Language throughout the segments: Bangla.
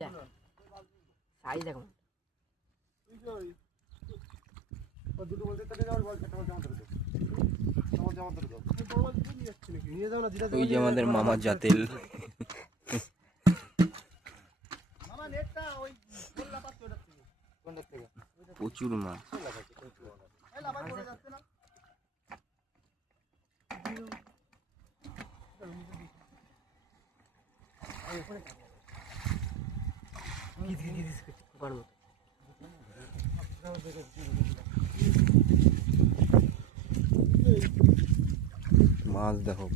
সাইজ দেখো ওই যে আমাদের মামার জাতেল প্রচুর মাছ। মাছ দেখো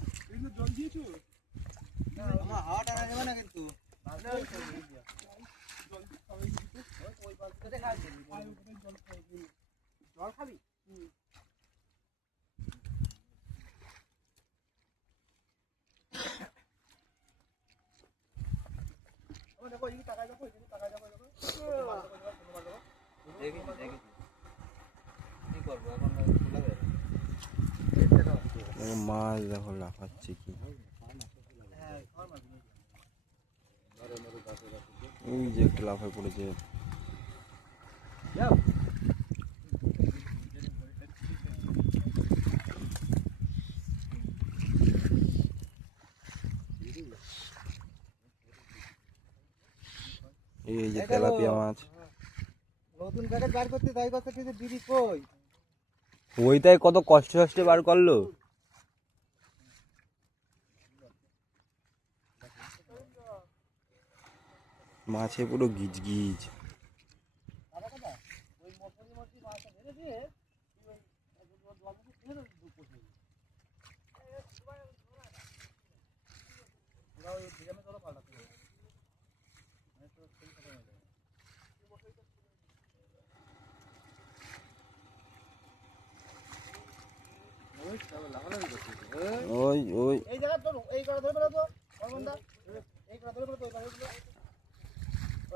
জল খাবি মাছ দেখো লাফাচ্ছে কি, এই যে একটা লাফায় পড়েছে। এই যে তেলাপিয়া মাছ, নতুন প্যাকেট বার করতে তাই করতে কিন্তু দিদি কই ওইটাই কত কষ্ট কষ্টে বার করলো। মাছে পুরো গিজ গিজ। ওই ওই এই জায়গা তো এই করে ধরে ফেলো তো বন্ধা এই করে ধরে ফেলো তো এই করে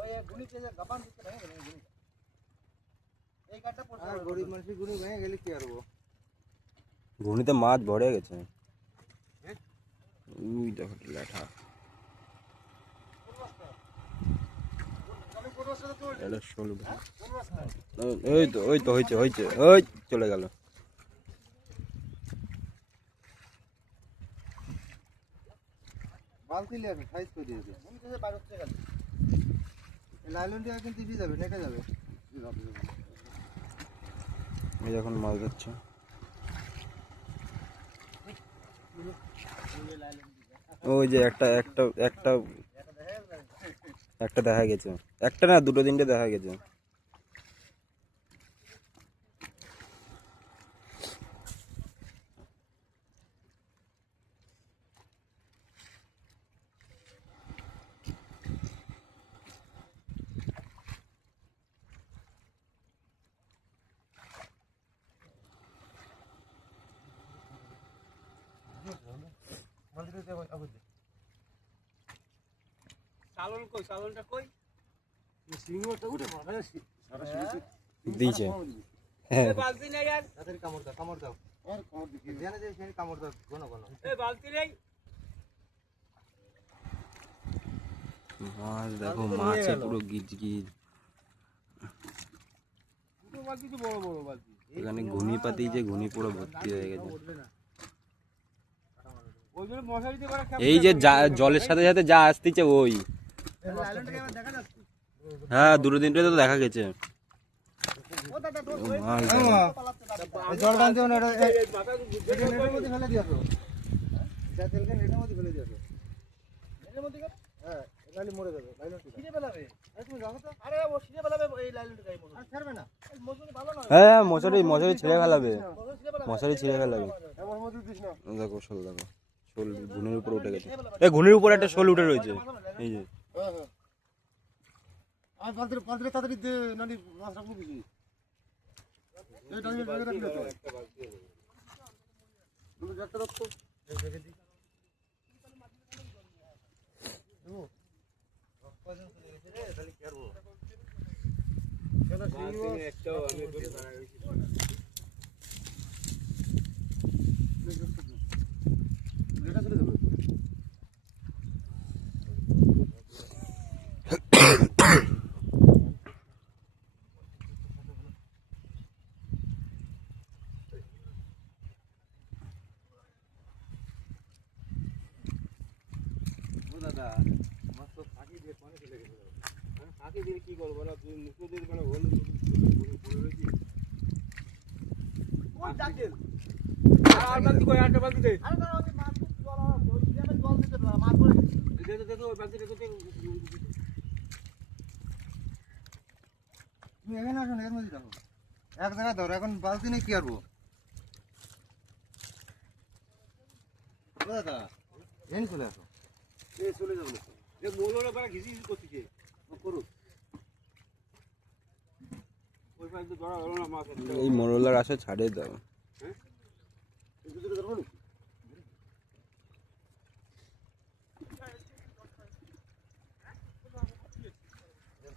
ওই গুনিতে যে গাবান দিতে ভেঙে গেল গুনি এই কাটটা পড়ছে আর গরিব মানুষের গুনি ভেঙে গেলে কি করব ঘুনিতে মাছ ভরে গেছে। ওই দেখো ল্যাঠা, ওই তো ওই তো হয়েছে হয়েছে, ওই চলে গেল। বালতি লিয়ে সাইজ করে দিয়েছে আমি তো বাইরে হচ্ছে গেল লাইলনটা কিন্তু ভিজে যাবে নেটে যাবে। এই এখন মাছ যাচ্ছে, ওই যে একটা একটা একটা একটা দেখা গেছে, একটা না দুটো তিনটে দেখা গেছে। চালন কই চালনটা কই সিংহটা উঠে মারা দিয়েছে। বালতি নেই আর তাড়াতাড়ি কামড় দাও কামড় দাও আর কামড় দিকে জানে যে সেই কামড় দাও কোন কোন এই বালতি নেই। মাছ দেখো মাছে পুরো গিজ গিজ। দুটো বালতি তো বড় বড় বালতি এখানে ঘুনি পাতি যে ঘুনি পুরো ভর্তি হয়ে গেছে। ওই জন্য মশারি দিয়ে করে এই যে জলের সাথে সাথে যা আসতেছে ওই, লাইলনটাকে আবার দেখা যাচ্ছে। হ্যাঁ দুটো তিনটে তো দেখা গেছে। ও দাদা তো মাছ জল টানতে না এই মাথা নেটের মধ্যে ফেলে দিয়াছো যা তেলকে নেটের মধ্যে ফেলে দিয়াছো নেটের মধ্যে হ্যাঁ এখানে মরে যাবে লাইলনটা ছিঁড়ে ফেলাবে। আরে তুমি রাখো তো আরে ও ছিঁড়ে ফেলাবে এই লাইলনটা গায়ে মরে আর ছাড়বে না মজুরি ভালো না। হ্যাঁ মশারি মশারি ছিঁড়ে ফেলাবে, মশারি ছিঁড়ে ফেলাবে। এমন মজুরি দিস না দেখো শোল দেখো, শোল ঘুনির উপরে উঠে গেছে। এই ঘুনির উপরে একটা শোল উঠে রয়েছে এই যে। হ্যাঁ হ্যাঁ আর পালতে তাড়াতাড়ি দে নানি মাছ রাখবো কিছু এই টাইমে জায়গা রাখলে তো একটা বালতি হবে তুমি যাত্রা রাখো এই জায়গা দি ও রক্তজন চলে গেছে রে খালি কি করব কেন সিংহ একটাও আমি করে দাঁড়াই রইছি যেটা চলে যাবে দিয়ে কি করবো না তুই মুখে দিয়ে মানে হল আর বালতি কই আটটা বালতি দে তুমি এখানে আসো না, এর মধ্যে দেখো এক জায়গায় ধরো, এখন বালতি নিয়ে কি করবো? ও দাদা এখানে চলে আসো। চলে যাবো এ মোলরা পারা ঘিসি ঘিসি করতেছে করুক ওই পাশে ধরা হলো না মাছ এই মোরলার আশা ছাড়ে দাও। হ্যাঁ ধরবো না